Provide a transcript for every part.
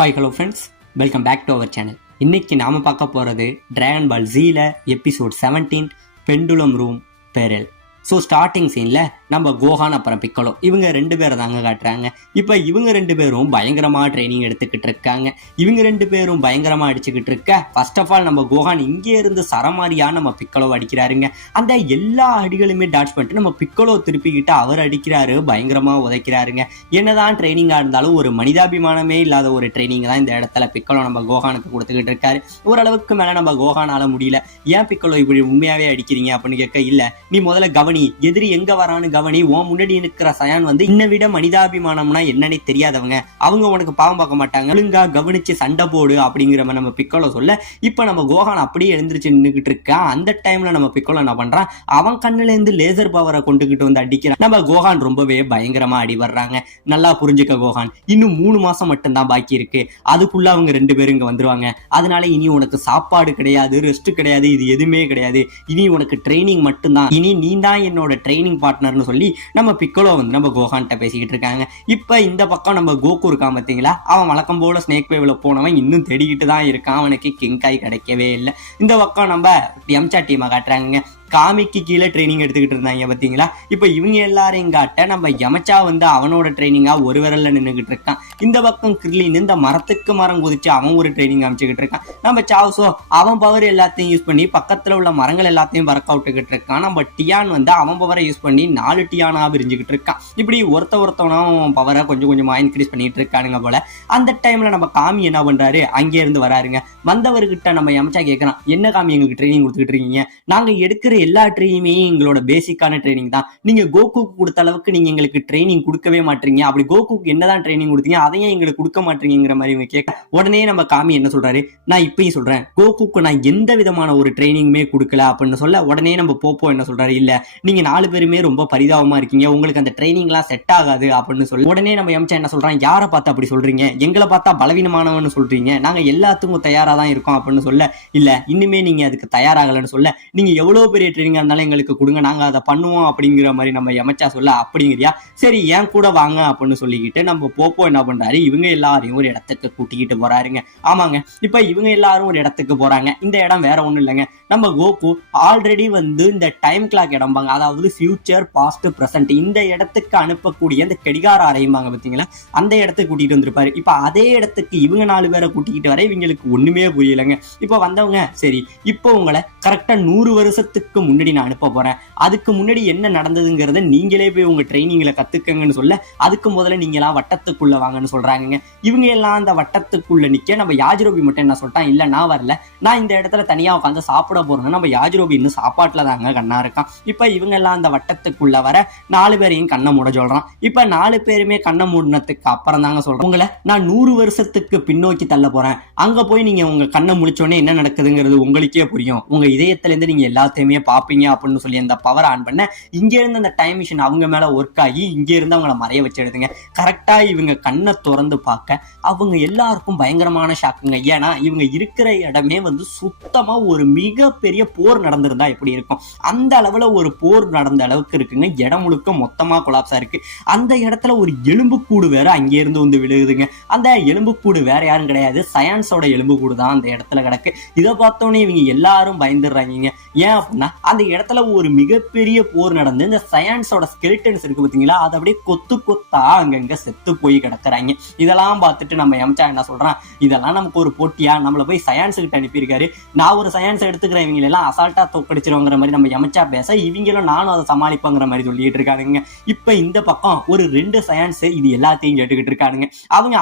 Hi hello friends, welcome back to our channel. இன்னைக்கு நாம் பார்க்க போகிறது டிராகன் பால் ஜீல episode 17 pendulum room peril. So starting சீனில் நம்ம கோஹான் அப்புறம் பிக்கலோ இவங்க ரெண்டு பேரை தாங்க காட்டுறாங்க. இப்போ இவங்க ரெண்டு பேரும் பயங்கரமாக ட்ரைனிங் எடுத்துக்கிட்டு இருக்காங்க. இவங்க ரெண்டு பேரும் பயங்கரமாக அடிச்சுக்கிட்டு இருக்க ஃபர்ஸ்ட் ஆஃப் ஆல் நம்ம கோஹான் இங்கே இருந்து சரமாரியாக நம்ம பிக்கலோ அடிக்கிறாருங்க. அந்த எல்லா அடிகளுமே டாட்ச் பண்ணிட்டு நம்ம பிக்கலோ திருப்பிக்கிட்டு அவர் அடிக்கிறாரு, பயங்கரமாக உதைக்கிறாருங்க. என்னதான் ட்ரைனிங்காக இருந்தாலும் ஒரு மனிதாபிமானமே இல்லாத ஒரு ட்ரைனிங் தான் இந்த இடத்துல பிக்கலோ நம்ம கோஹானுக்கு கொடுத்துக்கிட்டு இருக்காரு. ஓரளவுக்கு மேலே நம்ம கோஹானால முடியல. ஏன் பிக்கலோ இப்படி உண்மையாகவே அடிக்கிறீங்க அப்படின்னு கேட்க, இல்லை நீ முதல்ல கவனி, எதிரி எங்க வரான்னு கவனி, உன் முன்னாடி இருக்கிற சயான் வந்து இன்னை விட மனிதாபிமானம்னா என்னன்னே தெரியாதவங்க, அவங்க உனக்கு பாவம் பார்க்க மாட்டாங்க, ஒழுங்கா கவனிச்சு சண்டை போடு அப்படிங்கிற நம்ம பிக்கலோ சொல்ல, இப்ப நம்ம கோஹான் அப்படியே எழுந்திருச்சு நின்றுகிட்டு இருக்கா. அந்த டைம்ல நம்ம பிக்கலோ என்ன பண்றான், அவன் கண்ணுல இருந்து லேசர் பவரை கொண்டுகிட்டு வந்து அடிக்கிறான். நம்ம கோஹான் ரொம்பவே பயங்கரமா அடி வர்றாங்க. நல்லா புரிஞ்சுக்க கோஹான், இன்னும் 3 மாசம் மட்டும்தான் பாக்கி இருக்கு, அதுக்குள்ள அவங்க ரெண்டு பேரும் இங்க வந்துருவாங்க. அதனால இனி உனக்கு சாப்பாடு கிடையாது, ரெஸ்ட் கிடையாது, இது எதுவுமே கிடையாது, இனி உனக்கு ட்ரைனிங் மட்டும்தான், இனி நீ தான் என்னோட ட்ரைனிங் பார்ட்னர்னு சொல்லி நம்ம பிக்கலோ வந்து நம்ம கோஹான்ட்ட பேசிக்கிட்டு இருக்காங்க. இப்ப இந்த பக்கம் நம்ம கோகு இருக்கான் பாத்தீங்களா, அவன் வழக்கம் போல ஸ்னேக் வேவ்ல போனவன் இன்னும் தேடிக்கிட்டு தான் இருக்கான், அவனுக்கு கிங்காய் கிடைக்கவே இல்லை. இந்த பக்கம் நம்ம எம்சா டீமை காட்டுறாங்க. காமிக்கு கீழே ட்ரைனிங் எடுத்துக்கிட்டு இருந்தாங்க பாத்தீங்களா. இப்ப இவங்க எல்லாரையும் காட்ட நம்ம யமச்சா வந்து அவனோட ட்ரைனிங்கா ஒரு விரல்ல நின்றுகிட்டு இருக்கான். இந்த பக்கம் கிர்லின் இந்த மரத்துக்கு மரம் குதிச்சு அவன் ஒரு ட்ரைனிங் அமைச்சுக்கிட்டு இருக்கான். நம்ம சாவ்ஸோ அவன் பவர் எல்லாத்தையும் யூஸ் பண்ணி பக்கத்துல உள்ள மரங்கள் எல்லாத்தையும் பறக்க விட்டுக்கிட்டு இருக்கான். நம்ம டியான் வந்து அவன் பவரை யூஸ் பண்ணி 4 டியானா பிரிஞ்சுக்கிட்டு இருக்கான். இப்படி ஒருத்தவனும் பவரை கொஞ்சம் கொஞ்சமா இன்க்ரீஸ் பண்ணிட்டு இருக்கானுங்க போல. அந்த டைம்ல நம்ம காமி என்ன பண்றாரு, அங்கே இருந்து வராருங்க. வந்தவர்கிட்ட நம்ம யமச்சா கேட்கறான், என்ன காமி எங்களுக்கு ட்ரைனிங் கொடுத்துக்கிட்டு இருக்கீங்க, நாங்க எடுக்கிற எல்லா ட்ரைனிங்குமே எங்களோட பேசிக்கான ட்ரைனிங் தான், நீங்க கோகுக்கு கொடுத்த அளவுக்கு நீங்க எங்களுக்கு ட்ரைனிங் கொடுக்கவே மாட்டீங்க, அப்படி கோகுக்கு என்னதான் ட்ரைனிங் கொடுத்தீங்க அதையும் எங்களுக்கு கொடுக்க மாட்டீங்கிற மாதிரி இவங்க கேட்க, உடனே நம்ம காமி என்ன சொல்றாரு, நான் இப்பயும் சொல்றேன் கோகுக்கு நான் எந்த விதமான ஒரு ட்ரைனிங்குமே கொடுக்கல அப்படின்னு சொல்ல, உடனே நம்ம போப்போ என்ன சொல்றாரு, இல்ல நீங்க 4 பேருமே ரொம்ப பரிதாபமா இருக்கீங்க, உங்களுக்கு அந்த ட்ரைனிங் எல்லாம் செட் ஆகாது அப்படின்னு சொல்லி, உடனே நம்ம எம்சா என்ன சொல்றான், யாரை பார்த்து அப்படி சொல்றீங்க, எங்களை பார்த்தா பலவீனமானவன்னு சொல்றீங்க, நாங்க எல்லாத்துக்கும் தயாரா தான் இருக்கோம் அப்படின்னு சொல்ல, இல்ல இன்னுமே நீங்க அதுக்கு தயாராகலன்னு சொல்ல, நீங்க எவ்வளவு பெரிய ட்ரைனிங்கா இருந்தாலும் எங்களுக்கு கொடுங்க, நாங்க அதை பண்ணுவோம் அப்படிங்கிற மாதிரி நம்ம யமச்சா சொல்ல, அப்படிங்கிறியா சரி ஏன் கூட வாங்க அப்படின்னு சொல்லிக்கிட்டு நம்ம போப்போ என்ன பண்றாரு, இவங்க எல்லாரையும் ஒரு இடத்துக்கு கூட்டிக்கிட்டு போறாருங்க. ஆமாங்க, இப்ப இவங்க எல்லாரும் ஒரு இடத்துக்கு போறாங்க. இந்த இடம் வேற ஒண்ணும் இல்லைங்க, நம்ம கோகு ஆல்ரெடி வந்து இந்த டைம் கிளாக் இடம்பாங்க, அதாவது ஃபியூச்சர் பாஸ்ட் பிரசன்ட், இந்த இடத்துக்கு அனுப்பக்கூடிய இந்த கடிகார அறையும்பாங்க பாத்தீங்களா, அந்த இடத்துக்கு கூட்டிட்டு வந்திருப்பாரு. இப்ப அதே இடத்துக்கு இவங்க 4 பேரை கூட்டிக்கிட்டு வர இவங்களுக்கு ஒண்ணுமே புரியலைங்க. இப்ப வந்தவங்க, சரி இப்போ உங்களை கரெக்டா 100 வருஷத்துக்கு முன்னாடி நான் அனுப்ப போறேன், அதுக்கு முன்னாடி என்ன நடந்ததுங்கிறத நீங்களே போய் உங்க ட்ரைனிங்ல கத்துக்கங்கன்னு சொல்ல, அதுக்கு முதல்ல நீங்க எல்லாம் வட்டத்துக்குள்ள வாங்கன்னு சொல்றாங்க. இவங்க எல்லாம் அந்த வட்டத்துக்குள்ள நிக்க நம்ம யாஜிரோபி மட்டும் என்ன சொல்லிட்டான், இல்ல நான் வரல, நான் இந்த இடத்துல தனியா உட்காந்து சாப்பிட போறேன். நம்ம யாஜிரோபி இன்னும் சாப்பாட்டுல தாங்க கண்ணா இருக்கான். இப்ப இவங்க எல்லாம் அந்த வட்டத்துக்குள்ள வர 4 பேரையும் கண்ணை மூட சொல்றான். இப்ப 4 பேருமே கண்ணை மூடினதுக்கு அப்புறம் தாங்க சொல்றேன், உங்களை நான் 100 வருஷத்துக்கு பின்னோக்கி தள்ள போறேன், அங்க போய் நீங்க உங்க கண்ணை முடிச்சோடனே என்ன நடக்குதுங்கிறது உங்களுக்கே புரியும், உங்க இதயத்துல இருந்து நீங்க எல்லாத்தையுமே பாப்பீங்க அப்படின்னு சொல்லி அந்த பவர் ஆன் பண்ண, இங்க இருந்து அந்த டைம் மிஷின் அவங்க மேல ஒர்க் ஆகி இங்க இருந்து அவங்கள மறைய வச்சு எடுத்துங்க. கரெக்டா இவங்க கண்ணை திறந்து பார்க்க அவங்க எல்லாருக்கும் பயங்கரமான ஷாக்குங்க. ஏன்னா இவங்க இருக்கிற இடமே வந்து சுத்தமா ஒரு மிகப்பெரிய போர் நடந்திருந்தா எப்படி இருக்கும், அந்த அளவுல ஒரு போர் நடந்த அளவுக்கு இருக்குங்க. இடம் முழுக்க மொத்தமா கொலாப்ஸா இருக்கு. அந்த இடத்துல ஒரு எலும்புக்கூடு வேற அங்கே இருந்து வந்து விழுகுதுங்க. அந்த எலும்புக்கூடு வேற யாரும் கிடையாது, சயின்ஸோட எலும்புக்கூடு தான் அந்த இடத்துல கிடக்கு. இதை பார்த்தோன்னே இவங்க எல்லாரும் பயந்துடுறாங்க. ஏன் அப்படின்னா அந்த இடத்துல ஒரு மிகப்பெரிய போர் நடந்து இந்த சயின்ஸோட ஸ்கெலிட்டன்ஸ் இருக்கு பாத்தீங்களா, அது அப்படியே கொத்து கொத்தா அங்கங்க செத்து போய் கிடக்குறாங்க. இதெல்லாம் பார்த்துட்டு நம்ம எம்சா என்ன சொல்றான், இதெல்லாம் நமக்கு ஒரு போட்டியா, நம்மள போய் சயின்ஸ் கிட்ட அனுப்பியிருக்காரு, நான் ஒரு சயின்ஸ் எடுத்துக்கிறேன், இவங்க எல்லாம் அசால்ட்டா தோக்கடிச்சிருவாங்கிற மாதிரி நம்ம எம்சா பேச, இவங்களும் நானும் அதை சமாளிப்பாங்கிற மாதிரி சொல்லிட்டு இருக்கானுங்க. இப்ப இந்த பக்கம் ஒரு 2 சயின்ஸ் இது எல்லாத்தையும் கேட்டுக்கிட்டு இருக்கானுங்க.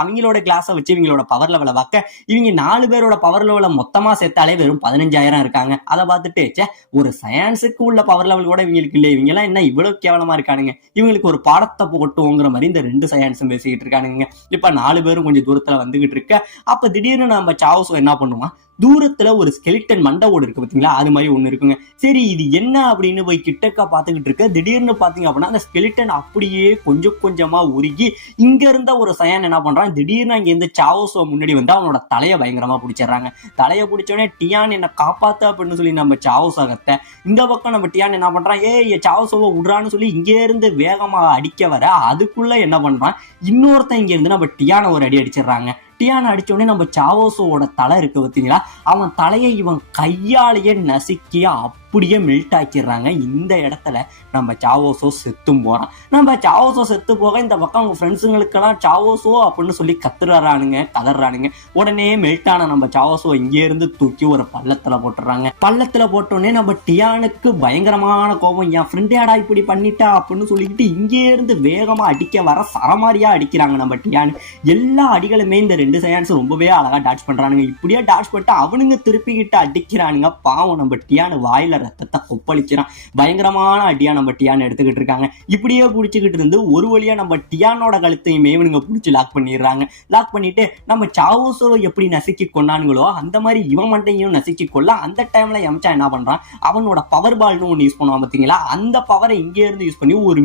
அவங்களோட கிளாஸை வச்சு இவங்களோட பவர் லெவலை பார்க்க, இவங்க 4 பேரோட பவர் லெவலை மொத்தமா சேர்த்தாலே வெறும் 15,000 இருக்காங்க. அதை பார்த்துட்டு ஒரு சயின்ஸுக்கு உள்ள பவர் லெவல் கூட இவங்களுக்கு இல்லை, இவங்க எல்லாம் என்ன இவ்வளவு கேவலமா இருக்கானுங்க, இவங்களுக்கு ஒரு பாடத்தை போட்டுவோங்கிற மாதிரி இந்த 2 சயின்ஸும் பேசிக்கிட்டு இருக்கானுங்க. இப்ப 4 பேரும் கொஞ்சம் தூரத்துல வந்துகிட்டு இருக்க, அப்ப திடீர்னு நம்ம சாவ்ஸோ என்ன பண்ணுவான், தூரத்துல ஒரு ஸ்கெலிட்டன் மண்டை ஓடு இருக்கு பாத்தீங்களா, அது மாதிரி ஒண்ணு இருக்குங்க. சரி இது என்ன அப்படின்னு போய் கிட்டக்கா பாத்துக்கிட்டு இருக்க, திடீர்னு பாத்தீங்க அப்படின்னா அந்த ஸ்கெலிட்டன் அப்படியே கொஞ்சம் கொஞ்சமா உருகி இங்க இருந்த ஒரு சயான் என்ன பண்றான், திடீர்னு அங்க இருந்து சாவோஸோ முன்னாடி வந்து அவனோட தலையை பயங்கரமா பிடிச்சிடறாங்க. தலையை பிடிச்சோடனே டியான் என்ன காப்பாத்து அப்படின்னு சொல்லி நம்ம சாவோஸோ கத்த, இந்த பக்கம் நம்ம டியான் என்ன பண்றான், சாவோஸோவை விடுறான்னு சொல்லி இங்க இருந்து வேகமா அடிக்க வர, அதுக்குள்ள என்ன பண்றான், இன்னொருத்தன் இங்க இருந்து நம்ம டியானை ஒரு அடி அடிச்சிடறாங்க. டியான் அடிச்ச உடனே நம்ம சாவோஸோட தலை இருக்கு பார்த்தீங்களா, அவன் தலையை இவன் கையாலேயே நசுக்கி அப்படியே மெல்ட் ஆக்கிடுறாங்க. இந்த இடத்துல நம்ம சாவோஸோ செத்தும் போறான். நம்ம சாவோஸோ செத்து போக இந்த பக்கம் அவங்க ஃப்ரெண்ட்ஸுங்களுக்கெல்லாம் சாவோஸோ அப்படின்னு சொல்லி கதறானுங்க. உடனே மெல்ட் ஆன நம்ம சாவோஸோ இங்கே இருந்து தூக்கி ஒரு பள்ளத்துல போட்டுறாங்க. பள்ளத்துல போட்டோடனே நம்ம டியானுக்கு பயங்கரமான கோபம், என் ஃப்ரெண்டேடா இப்படி பண்ணிட்டா அப்படின்னு சொல்லிக்கிட்டு இங்கே இருந்து வேகமா அடிக்க வர சரமாரியா அடிக்கிறாங்க நம்ம டியான். எல்லா அடிகளுமே இந்த 2 சயான்ஸ் ரொம்பவே அழகா டாட்ச் பண்றானுங்க. இப்படியே டாட்ச் பண்ணிட்டு அவனுங்க திருப்பிக்கிட்டு அடிக்கிறானுங்க. பாவம் நம்ம டியான் வாயில ரத்தத்தை கொப்பளிக்கிறான். பயங்கரமான அடியா நம்ம டியான் எடுத்துக்கிட்டு இருக்காங்க. இப்படியே பிடிச்சிக்கிட்டு இருந்து ஒரு வழியா நம்ம டியானோட கழுத்தையுமே இவனுங்க பிடிச்சி லாக் பண்ணிடுறாங்க. லாக் பண்ணிட்டு நம்ம சாவோஸோ எப்படி நசுக்கி கொண்டானுங்களோ அந்த மாதிரி இவன் மண்டையும் நசுக்கி கொள்ள. அந்த டைம்ல யமச்சா என்ன பண்றான், அவனோட பவர் பால்னு ஒன்று யூஸ் பண்ணுவான் பார்த்தீங்களா, அந்த பவரை இங்கே இருந்து யூஸ் பண்ணி ஒரு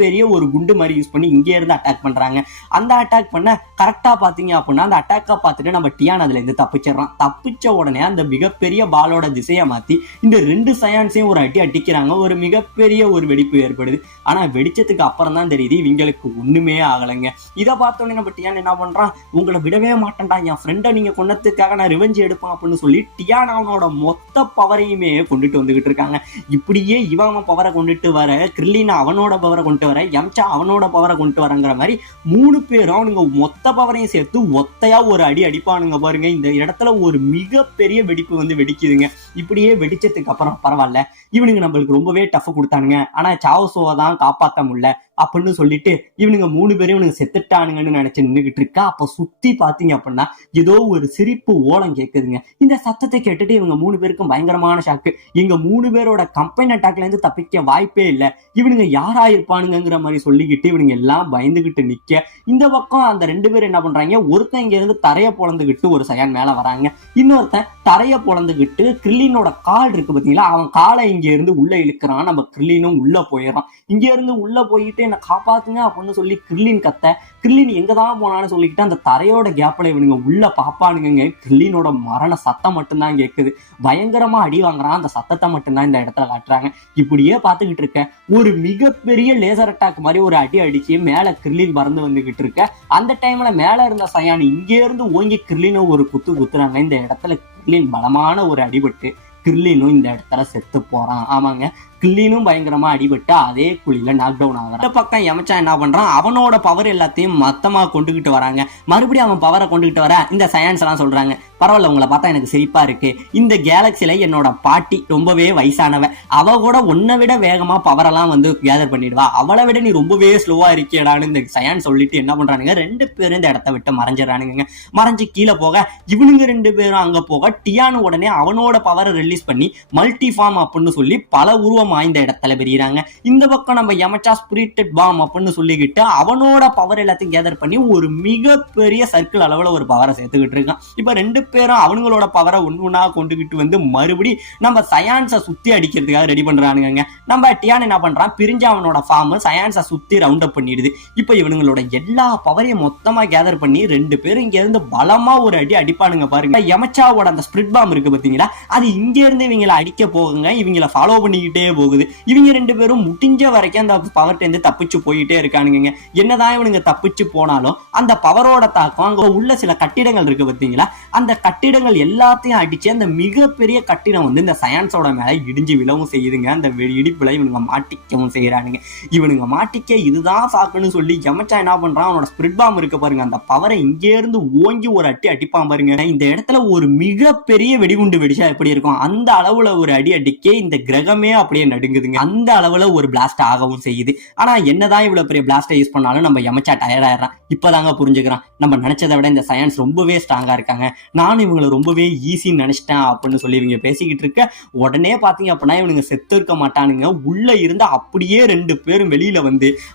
பெரிய ஒரு குண்டு மாதிரி யூஸ் பண்ணி இங்கே இருந்து அட்டாக் பண்றாங்க. அந்த அட்டாக் பண்ண கரெக்டா பாத்தீங்க அப்படின்னா அந்த அட்டாக்கை பார்த்துட்டு நம்ம டியான் அதுல இருந்து தப்பிச்சிடறான். தப்பிச்ச உடனே அந்த மிகப்பெரிய பாலோட திசையை மாத்தி இந்த 2 சயான்ஸையும் ஒரு அடிக்கிறாங்க. ஒரு மிகப்பெரிய ஒரு வெடிப்பு ஏற்படுது. ஆனா வெடிச்சதுக்கு அப்புறம் தான் தெரியுது இவங்களுக்கு ஒண்ணுமே ஆகலைங்க. இதை பார்த்தோன்னே நம்ம டியான் என்ன பண்றான், உங்களை விடவே மாட்டேன்டா, என் ஃப்ரெண்டை நீங்க கொண்டதுக்காக நான் ரிவெஞ்ச் எடுப்பேன் அப்படின்னு சொல்லி டியான் அவனோட மொத்த பவரையுமே கொண்டுட்டு வந்துகிட்டு இருக்காங்க. இப்படியே இவன் பவரை கொண்டுட்டு வர, கிரில்லின் அவனோட பவரை கொண்டு வர, யம்சா அவனோட பவரை கொண்டு வரங்கிற மாதிரி 3 பேரும் அவனுங்க மொத்த பவரையும் சேர்த்து ஒத்தையா ஒரு அடிப்பானுங்க பாருங்க. இந்த இடத்துல ஒரு மிகப்பெரிய வெடிப்பு வெடிக்குதுங்க. இப்படியே வெடிச்சதுக்கு அப்புறம் பரவாயில்ல, இவனுங்க நம்மளுக்கு ரொம்பவே டஃப் கொடுத்தானுங்க, ஆனா சாவோஸோவை தான் காப்பாற்ற முடியல அப்படின்னு சொல்லிட்டு இவனுங்க 3 பேரும் இவனுங்க செத்துட்டானுங்கன்னு நினைச்சு நின்றுகிட்டு இருக்கா. அப்ப சுத்தி பாத்தீங்க அப்படின்னா ஏதோ ஒரு சிரிப்பு ஓலம் கேட்குதுங்க. இந்த சத்தத்தை கேட்டுட்டு இவங்க 3 பேருக்கும் பயங்கரமான ஷாக்கு. எங்க 3 பேரோட கம்பெனி அட்டாக்ல இருந்து தப்பிக்க வாய்ப்பே இல்லை, இவனுங்க யாரா இருப்பானுங்கிற மாதிரி சொல்லிக்கிட்டு இவனுங்க எல்லாம் பயந்துகிட்டு நிக்க. இந்த பக்கம் அந்த 2 பேரும் என்ன பண்றாங்க, ஒருத்தன் இங்க இருந்து தரைய பொழந்துகிட்டு ஒரு சயான் மேல வராங்க, இன்னொருத்தன் தரைய பொழந்துகிட்டு கிரில்லினோட கால் இருக்கு பாத்தீங்களா, அவன் காலை இங்க இருந்து உள்ள இழுக்கிறான். நம்ம கிரில்லினும் உள்ள போயிடறான். இங்க இருந்து உள்ள போயிட்டு என்ன காப்பாத்துங்க அப்படின்னு சொல்லி கிரில்லின் கத்த, கிரில்லின் எங்கதான் போனான்னு சொல்லிக்கிட்டு அந்த தரையோட கேப்ல இவனுங்க உள்ள பாப்பானுங்க. கிரில்லினோட மரண சத்தம் மட்டும்தான் கேட்குது. பயங்கரமா அடி வாங்குறான். அந்த சத்தத்தை மட்டும்தான் இந்த இடத்துல காட்டுறாங்க. இப்படியே பார்த்துக்கிட்டு இருக்க ஒரு மிகப்பெரிய லேசர் அட்டாக் மாதிரி ஒரு அடிச்சு மேல கிரில்லின் பறந்து வந்துகிட்டு இருக்க. அந்த டைம்ல மேல இருந்த சயான் இங்கே இருந்து ஓங்கி கிரில்லினை ஒரு குத்துறாங்க. இந்த இடத்துல கிரில்லின் பலமான ஒரு அடிபட்டு கிரில்லினும் இந்த இடத்துல செத்து போறான். ஆமாங்க, கிரில்லினும் பயங்கரமா அடிபட்டு அதே குழியில நாக் டவுன் ஆகிறான். இந்த பக்கம் யமச்சா என்ன பண்றான், அவனோட பவர் எல்லாத்தையும் மொத்தமா கொண்டுகிட்டு வராங்க. மறுபடியும் அவன் பவரை கொண்டுகிட்டு வர இந்த சயின்ஸ் எல்லாம் சொல்றாங்க, பரவாயில்ல, உங்களை பார்த்தா எனக்கு சிரிப்பா இருக்கு, இந்த கேலக்சில என்னோட பாட்டி ரொம்பவே வயசானவ, அவ கூட உன்னை விட வேகமா பவரெல்லாம் கேதர் பண்ணிடுவா, அவளை விட நீ ரொம்பவே ஸ்லோவா இருக்கேடான்னு இந்த சயின்ஸ் சொல்லிட்டு என்ன பண்றானுங்க, 2 பேரும் இந்த இடத்த விட்டு மறைஞ்சிடறானுங்க. மறைஞ்சு கீழே போக இவனுங்க 2 பேரும் அங்க போக டியான் உடனே அவனோட பவரை ரிலீஸ் பண்ணி மல்டிஃபார்ம் அப்படின்னு சொல்லி பல உருவம் இந்த இடத்துல பெரியறாங்க. இந்த பக்கம் நம்ம யமச்சா ஸ்பிரிட்டட் பாம் அப்படின்னு சொல்லிக்கிட்டு அவனோட பவர் எல்லாத்தையும் கேதர் பண்ணி ஒரு மிகப்பெரிய சர்க்கிள் அளவுல ஒரு பவரை சேர்த்துக்கிட்டு இருக்கான். இப்ப 2 பேரும் அவங்களோட பவரை ஒன்னா கொண்டுகிட்டு மறுபடி நம்ம சயான்ஸை சுத்தி அடிக்கிறதுக்காக ரெடி பண்றானுங்க. நம்ம டியான் என்ன பண்றான், பிரிஞ்ச அவனோட ஃபார்ம் சயான்ஸை சுத்தி ரவுண்ட் அப் பண்ணிடுது. இப்ப இவனுங்களோட எல்லா பவரையும் மொத்தமா கேதர் பண்ணி 2 பேரும் இங்க இருந்து பலமா ஒரு அடிப்பானுங்க பாருங்க. யமச்சாவோட அந்த ஸ்பிரிட் பாம் இருக்கு பாத்தீங்களா, அது இங்க இருந்து இவங்களை அடிக்க போகுங்க. இவங்களை ஃபாலோ பண்ணிக்கிட்டே போகுது. இவங்க 2 பேரும் முடிஞ்ச வரைக்கும் அந்த பவர்ட்ட இருந்து தப்பிச்சு போயிட்டே இருக்கானுங்க. என்னதான் இவனுங்க தப்பிச்சு போனாலும் அந்த பவரோட தாக்கம் அங்க உள்ள சில கட்டிடங்கள் இருக்கு பாத்தீங்களா, அந்த கட்டிடங்கள் எல்லாத்தையும் அடிச்சு அந்த மிகப்பெரிய கட்டிடம் இந்த சயான்ஸோட மேல இடிஞ்சு விழவும் செய்யுதுங்க. அந்த இடிப்புல இவனுங்க மாட்டிக்கவும் செய்யறானுங்க. இவனுங்க மாட்டிக்க இதுதான் சாக்குன்னு சொல்லி யமச்சா என்ன பண்றான், அவனோட ஸ்பிரிட் பாம் இருக்கு பாருங்க, அந்த பவரை இங்கே இருந்து ஓங்கி ஒரு அடிப்பான் பாருங்க. இந்த இடத்துல ஒரு மிகப்பெரிய வெடிகுண்டு வெடிச்சா எப்படி இருக்கும் அந்த அளவுல ஒரு அடிக்க இந்த கிரகமே அப்படியே நடுங்குதுங்க. அந்த அளவுல ஒரு பிளாஸ்ட் ஆகவும் செய்யுது. ஆனா என்னதான் இவ்வளவு பெரிய பிளாஸ்டை யூஸ் பண்ணாலும் நம்ம யமச்சா டயர்ட் ஆயிடுறான். இப்பதாங்க புரிஞ்சுக்கிறான், நம்ம நினைச்சதை விட இந்த சயின்ஸ் ரொம்பவே ஸ்ட்ராங்கா இருக்காங்க, நானும் இவங்களை ரொம்பவே ஈஸின்னு நினைச்சிட்டேன் அப்படின்னு சொல்லி இவங்க பேசிக்கிட்டு இருக்க. உடனே பாத்தீங்க அப்படின்னா இவனுங்க செத்து இருக்க மாட்டானுங்க. உள்ள இருந்து அப்படியே 2 பேரும் வெளியில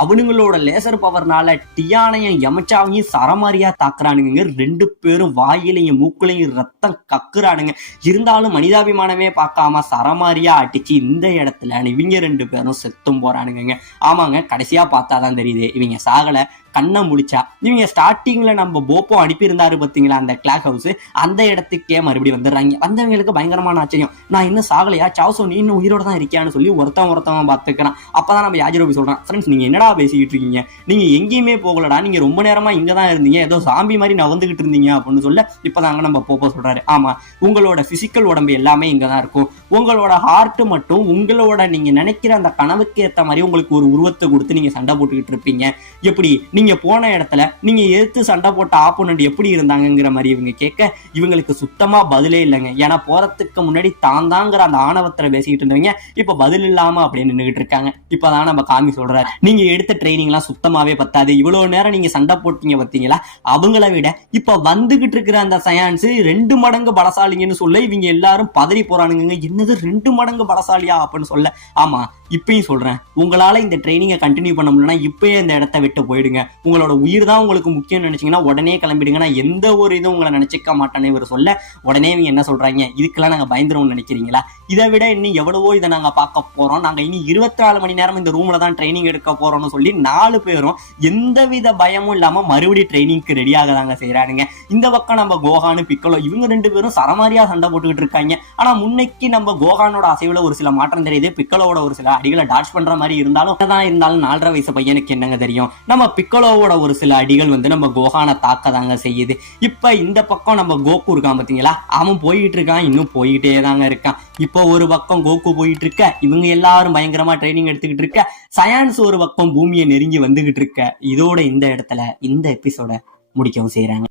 அவனுங்களோட லேசர் பவர்னால டியானையும் யமச்சாவையும் சரமாரியா தாக்குறானுங்க. 2 பேரும் வாயிலையும் மூக்குலையும் ரத்தம் கக்குறானுங்க. இருந்தாலும் மனிதாபிமானமே பார்க்காம சரமாரியா அடிச்சு இந்த இடத்துல இவங்க 2 பேரும் செத்தும் போறானுங்க. ஆமாங்க, கடைசியா பார்த்தாதான் தெரியுது இவங்க சாகல, கண்ணை முடிச்சா இவங்க ஸ்டார்டிங்ல நம்ம போப்போ அனுப்பியிருந்தாரு பாத்தீங்களா அந்த கிளாக் ஹவுஸ், அந்த இடத்துக்கே மறுபடியும் வந்துடுறாங்க. வந்தவங்களுக்கு பயங்கரமான ஆச்சரியம், நான் இன்னும் சாகலையா, சாவ்சோ நீ இன்னும் உயிரோட தான் இருக்கியான்னு சொல்லி ஒருத்தவன் பார்த்துக்கிறான். அப்பதான் நம்ம யாஜிரோபி சொல்றான், ஃப்ரெண்ட்ஸ் நீங்க என்னடா பேசிக்கிட்டு இருக்கீங்க, நீங்க எங்கேயுமே போகலடா, நீங்க ரொம்ப நேரமா இங்க தான் இருந்தீங்க, ஏதோ சாம்பி மாதிரி நவந்துகிட்டு இருந்தீங்க அப்படின்னு சொல்ல இப்பதாங்க நம்ம போப்போ சொல்றாரு, ஆமா உங்களோட பிசிக்கல் உடம்பு எல்லாமே இங்க தான் இருக்கும், உங்களோட ஹார்ட் மட்டும் உங்களோட நீங்க நினைக்கிற அந்த கனவுக்கு ஏற்ற மாதிரி உங்களுக்கு ஒரு உருவத்தை கொடுத்து நீங்க சண்டை போட்டுக்கிட்டு இருப்பீங்க. எப்படி நீங்க போன இடத்துல நீங்க எதிர்த்து சண்டை போட்ட ஆப்போனண்ட் எப்படி இருந்தாங்கிற மாதிரி இவங்க கேட்க இவங்களுக்கு சுத்தமா பதிலே இல்லைங்க. ஏன்னா போறதுக்கு முன்னாடி தாங்கிற அந்த ஆணவத்துல பேசிக்கிட்டு இருந்தவங்க இப்ப பதில் இல்லாம அப்படியே நின்றுகிட்டு இருக்காங்க. இப்பதான் நம்ம காமி சொல்றாரு, நீங்க எடுத்த ட்ரைனிங் எல்லாம் சுத்தமாவே பத்தாது, இவ்வளவு நேரம் நீங்க சண்டை போட்டீங்க பாத்தீங்களா, அவங்கள விட இப்ப வந்துகிட்டு இருக்கிற அந்த சயான்ஸ் 2 மடங்கு பலசாலிங்கன்னு சொல்ல இவங்க எல்லாரும் பதறி போறானுங்க. என்னது 2 மடங்கு பலசாலியா அப்படின்னு சொல்ல, ஆமா இப்பயும் சொல்றேன், உங்களால இந்த ட்ரைனிங்கை கண்டினியூ பண்ண முடியலன்னா இப்பயே இந்த இடத்த விட்டு போயிடுங்க, உங்களோட உயிர் தான் உங்களுக்கு முக்கியம் நினைச்சீங்கன்னா உடனே கிளம்பிடுங்க, நான் எந்த ஒரு இதுவும் உங்களை நினைச்சிக்க மாட்டேன்னு இவர் சொல்ல உடனே இவங்க என்ன சொல்றாங்க, இதுக்கெல்லாம் நாங்க பயந்துருவோம்னு நினைக்கிறீங்களா, இதை விட இன்னும் எவ்வளவோ இதை நாங்க பார்க்க போறோம், நாங்க இனி 24 மணி நேரம் இந்த ரூம்ல தான் ட்ரைனிங் எடுக்க போறோம்னு சொல்லி 4 பேரும் எந்தவித பயமும் இல்லாம மறுபடியும் ட்ரைனிங்க்கு ரெடியாக தாங்க செய்யறானுங்க. இந்த பக்கம் நம்ம கோகானு பிக்கலோ இவங்க 2 பேரும் சரமாரியா சண்டை போட்டுக்கிட்டு இருக்காங்க. ஆனா முன்னைக்கு நம்ம கோகானோட அசைவுல ஒரு சில மாற்றம் தெரியுது, பிக்கலோட ஒரு சில அடிகளை டாட்ச் பண்ற மாதிரி இருந்தாலும் 4.5 வயசு பையனுக்கு என்னங்க தெரியும், நம்ம பிக்கலோவோட ஒரு சில அடிகள் வந்து நம்ம கோகானை தாக்க தாங்க செய்யுது. இப்ப இந்த பக்கம் நம்ம கோகு இருக்கான் பாத்தீங்களா, அவன் போயிட்டு இருக்கான், இன்னும் போயிட்டே தாங்க இருக்கான். இப்போ ஒரு பக்கம் கோகு போயிட்டு இருக்க, இவங்க எல்லாரும் பயங்கரமா ட்ரைனிங் எடுத்துக்கிட்டு இருக்க, சயான்ஸ் ஒரு பக்கம் பூமியை நெருங்கி வந்துகிட்டு இருக்க. இதோட இந்த இடத்துல இந்த எபிசோட முடிக்கவும் செய்யறாங்க.